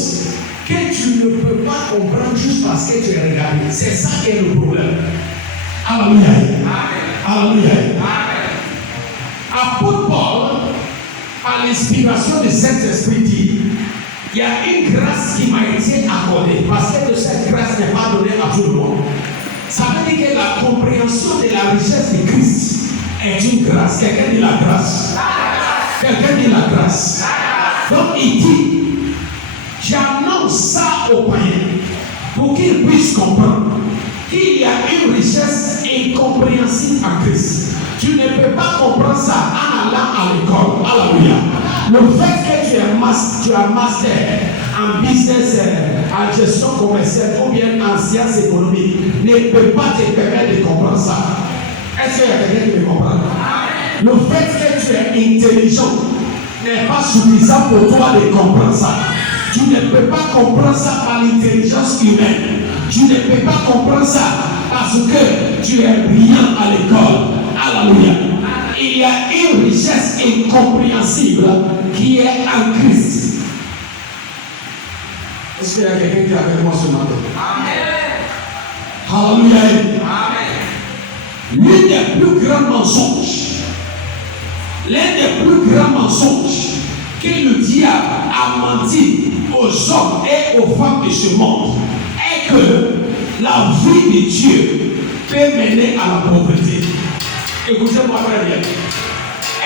choses que tu ne peux pas comprendre juste parce que tu es regardé. C'est ça qui est le problème. Alléluia. Alléluia. Apôtre Paul, à l'inspiration de Saint-Esprit, dit, il y a une grâce qui m'a été accordée, parce que cette grâce n'est pas donnée à tout le monde. Ça veut dire que la compréhension de la richesse de Christ est une grâce. Quelqu'un dit la grâce. Quelqu'un dit la grâce. Donc il dit, j'annonce ça aux païens pour qu'ils puissent comprendre qu'il y a une richesse incompréhensible en Christ. Tu ne peux pas comprendre ça en allant à l'école. Alléluia. Le fait que tu as master en business, en gestion commerciale ou bien en sciences économiques ne peut pas te permettre de comprendre ça. Est-ce qu'il y a quelqu'un qui me comprend? Le fait que tu es intelligent n'est pas suffisant pour toi de comprendre ça. Tu ne peux pas comprendre ça par l'intelligence humaine. Tu ne peux pas comprendre ça parce que tu es brillant à l'école. Alléluia. Il y a une richesse incompréhensible qui est en Christ. Est-ce qu'il y a quelqu'un qui est avec moi ce matin? Amen. Alléluia. Amen. L'un des plus grands mensonges que le diable a menti aux hommes et aux femmes de ce monde est que la vie de Dieu peut mener à la pauvreté. Écoutez-moi très bien.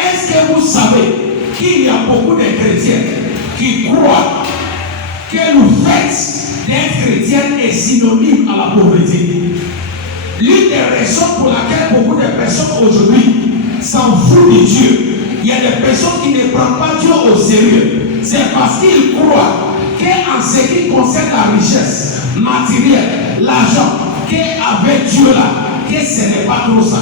Est-ce que vous savez qu'il y a beaucoup de chrétiens qui croient que le fait d'être chrétien est synonyme à la pauvreté? L'une des raisons pour laquelle beaucoup de personnes aujourd'hui s'en foutent de Dieu, il y a des personnes qui ne prennent pas Dieu au sérieux. C'est parce qu'ils croient qu'en ce qui concerne la richesse matérielle, l'argent, qu'avec Dieu là, que ce n'est pas trop ça.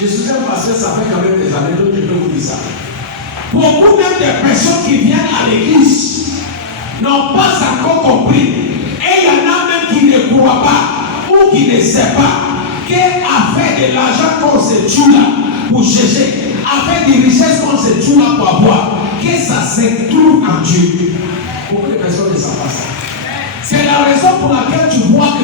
Je suis un pasteur, ça fait quand même des années, donc je peux vous dire ça. Beaucoup même des personnes qui viennent à l'église n'ont pas encore compris. Et il y en a même qui ne croient pas ou qui ne savent pas qu'avec de l'argent qu'on se tue là pour chercher, avec des richesses qu'on se tue là pour avoir, que ça se trouve en Dieu. Beaucoup de personnes ne savent pas ça. C'est la raison pour laquelle tu vois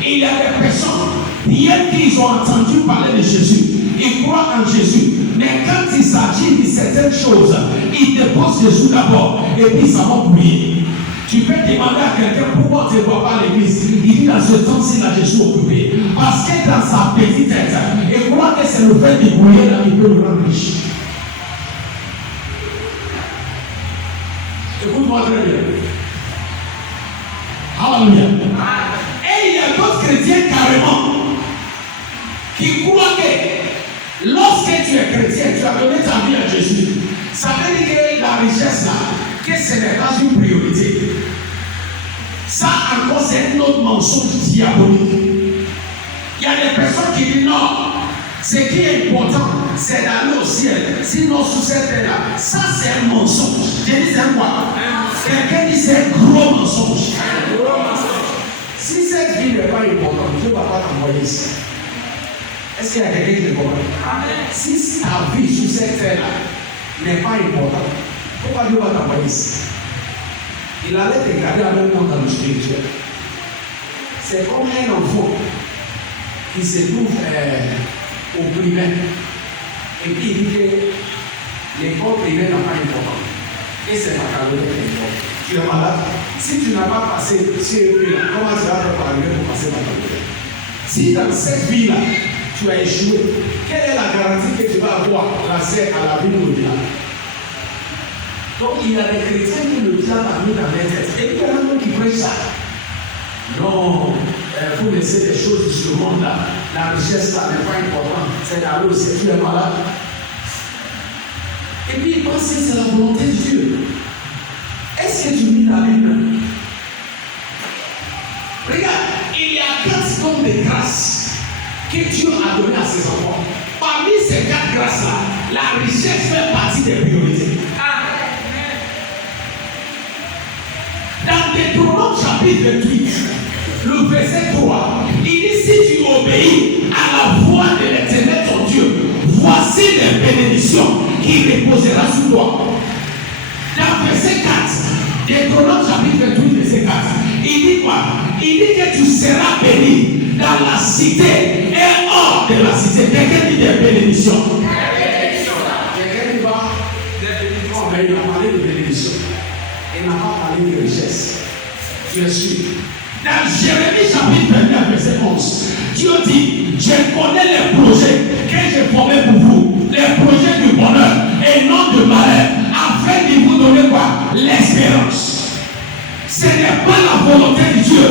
qu'il y a des personnes, bien qu'ils ont entendu parler de Jésus, ils croient en Jésus, mais quand il s'agit de certaines choses, ils déposent Jésus d'abord et puis ça va briller. Tu peux demander à quelqu'un pourquoi tu ne vois pas l'église. Il dit dans ce temps-ci, là, je suis occupé. Parce que dans sa petite tête, il croit que c'est le fait de briller là qui peut le rendre riche. Écoute-moi très bien. Alléluia. Et il y a d'autres chrétiens carrément qui croient que lorsque tu es chrétien, tu as donné ta vie à Jésus. Ça veut dire que la richesse là, que ce n'est pas une priorité. Ça encore c'est un autre mensonge diabolique. Il y a des personnes qui disent non, ce qui est important c'est d'aller au ciel. Sinon sous cette terre là, ça c'est un mensonge. Je dis c'est quoi? Quelqu'un dit c'est un gros mensonge. Si cette vie n'est pas importante, Dieu ne va pas t'envoyer ici. Est-ce qu'il y a quelqu'un qui me comprend? Si ta vie sur cette terre là n'est pas importante, pourquoi Dieu va t'envoyer ici? Il allait te garder avec moi dans le spirituel. C'est comme un enfant qui se trouve au primaire. Et puis il dit que l'école primaire n'a pas d'importance. Et c'est ma carrière qui est importante. Tu es malade. Si tu n'as pas passé CEP là, comment tu vas faire arriver pour passer ma carrière? Si dans cette vie-là, tu as échoué, quelle est la garantie que tu vas avoir grâce à la vie au-delà? Donc il y a des chrétiens qui le diable a mis dans les têtes. Et puis il y a un autre qui prêche ça. Non, vous laissez des choses de ce monde-là. La richesse là n'est pas importante. C'est d'aller au ciel, tu es malade. Et puis il pense que c'est la volonté de Dieu. Est-ce que tu lis la Bible? Regarde, il y a 4 dons de grâce que Dieu a donné à ses enfants. Parmi ces 4 grâces-là, la richesse fait partie des priorités. Dans Deutéronome chapitre 28, le verset 3, il dit si tu obéis à la voix de l'Éternel ton Dieu, voici les bénédictions qui reposera sur toi. Dans verset 4, Deutéronome chapitre 28, verset 4, il dit quoi? Il dit que tu seras béni dans la cité et hors de la cité. Quelqu'un dit des bénédictions. Quelqu'un dit quoi? Des bénédictions. Mais il a parlé de bénédiction. Il n'a pas parlé de richesse. Tu es sûr? Dans Jérémie chapitre 29, verset 11, Dieu dit, je connais les projets que j'ai formés pour vous, les projets du bonheur et non de malheur, afin de vous donner quoi? L'espérance. Ce n'est pas la volonté de Dieu